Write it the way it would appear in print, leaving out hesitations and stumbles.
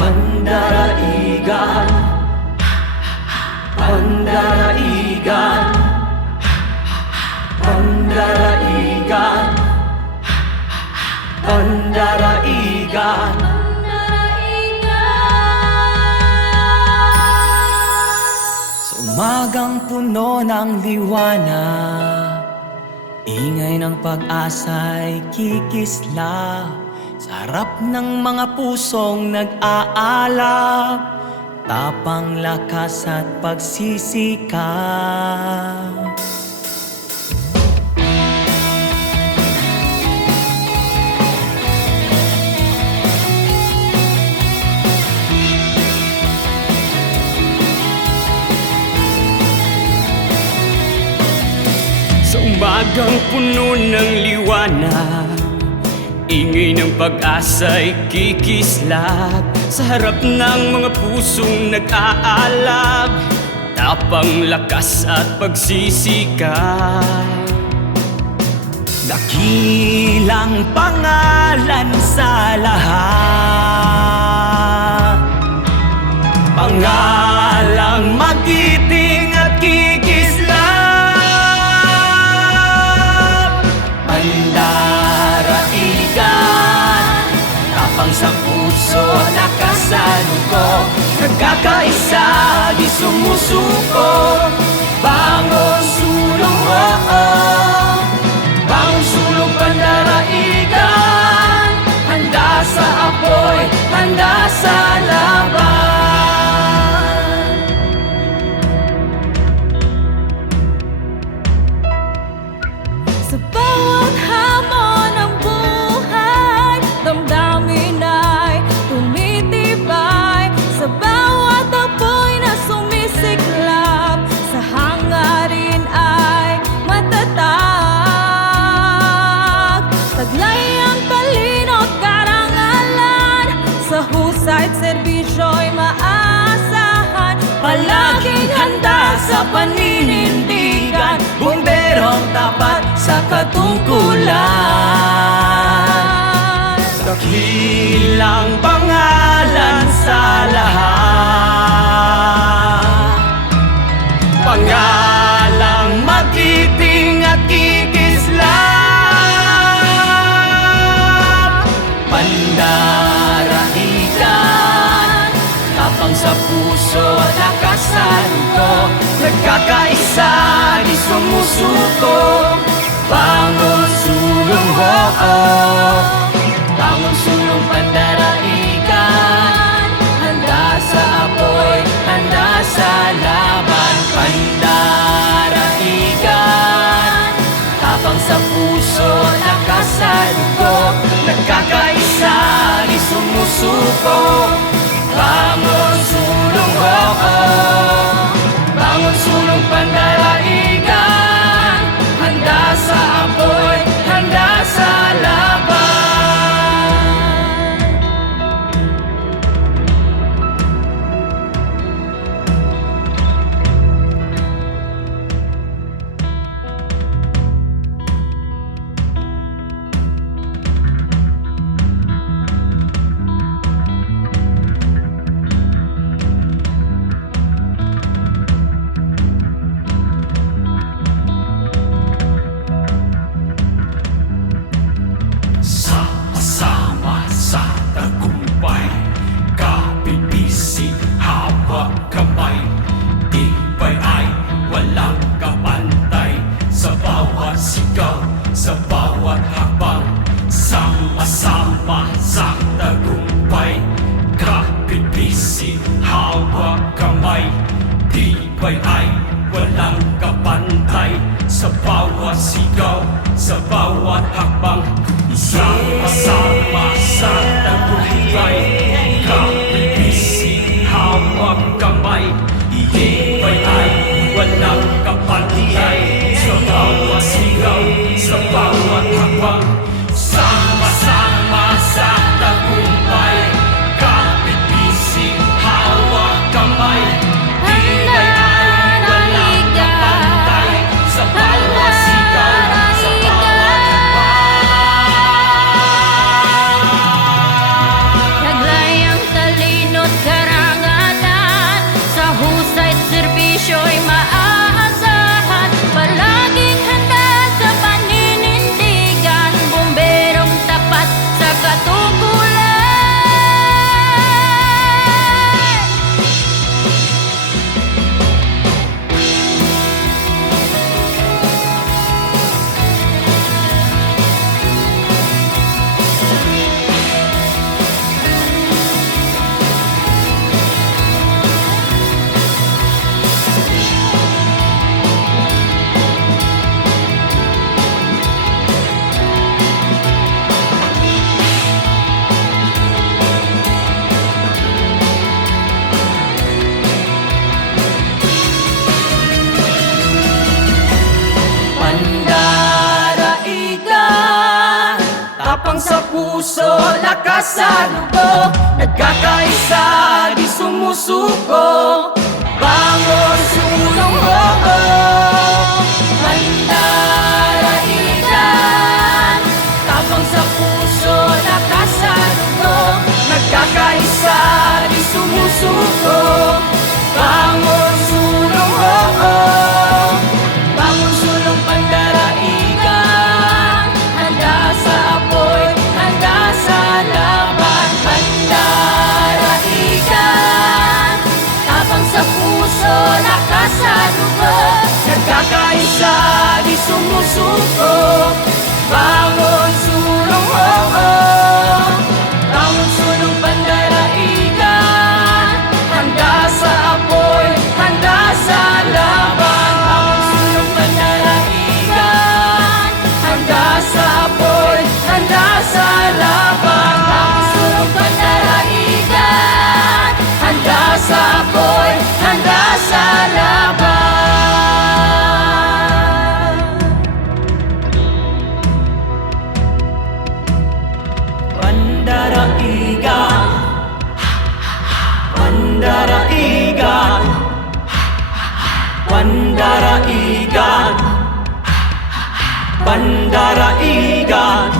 Pandaraigan, Pandaraigan, Pandaraigan, Pandaraigan. Sa umagang puno ng liwanag, ingay ng pag-asa'y kikislap sa harap ng mga pusong nag-aalap, tapang lakas at pagsisikap. Sa umagang puno ng liwanag, ingay ng pag-asa'y kikislap sa harap ng mga pusong nag-aalab, tapang lakas at pagsisikap. Dakilang pangalan sa lahat, pangalang magiting at kikislap. Pandaraigan, tapang sa puso, lakas sa dugo, nagkakaisa, di sumusuko. Bangon sulong, bangon sulong pandaraigan, handa sa apoy, handa sa laban. Sa bawat hamon ng buhay, damdamin ay tumitibay. Sa bawat apoy na sumisiklap, sa hangarin ay matatag. Taglay ang talino't karangalan, sa husay at serbisyo'y maasahan. Palaging handa sa paninindigan, bomberong tapat sa katungkulan. Dakilang pangalan sa lahat, pangalang magiting at kikislap. Pandaraigan, tapang sa puso, lakas sa dugo, nagkakaisa, di sumusuko. Bangon sulong, bangon sulong pandaraigan, handa sa apoy, handa sa laban. Pandaraigan, tapang sa puso, lakas sa dugo, nagkakaisa, di sumusuko. Bangon sulong, bangon sulong pandaraigan, handa sa apoy, handa sa laban. Sama-sama sa tagumpay, kapibisi, hawak kamay, tibay ay walang kapantay. Sa bawat sigaw, sa bawat hakbang, sama-sama sa tagumpay, kapibisi, hawak kamay, tibay ay walang kapantay. Sa bawat sigaw, sa bawat hakbang, sama-sama sa tagumpay, kapibisi, hawak kamay, tibay ay walang kapantay. Sa bawat sigaw, sa bawat hakbang, sama-sama sa tagumpay, kapibisi, hawak kamay, tibay ay walang kapantay. Sa bawat sigaw, puso, lakas sa dugo, nagkakaisa, di sumusuko. Bangon, sulong, mandaraigan. Tapang sa puso, lakas sa dugo, nagkakaisa, di sumusuko. Bangon, sulong, bangon, sulong, pandaraigan. Handa sa apoy, handa sa laban. Pandaraigan. Tapang sa puso, lakas sa dugo, nagkakaisa, di sumusuko. Bangon, sulong, bangon, sulong, pandaraigan. Handa sa apoy, handa sa laban. Bangon, sulong, pandaraigan. Handa sa apoy, handa sa laban. Bangon, sulong, pandaraigan. Handa sa apoy, handa sa laban. Pandaraigan, pandaraigan, pandaraigan, pandaraigan.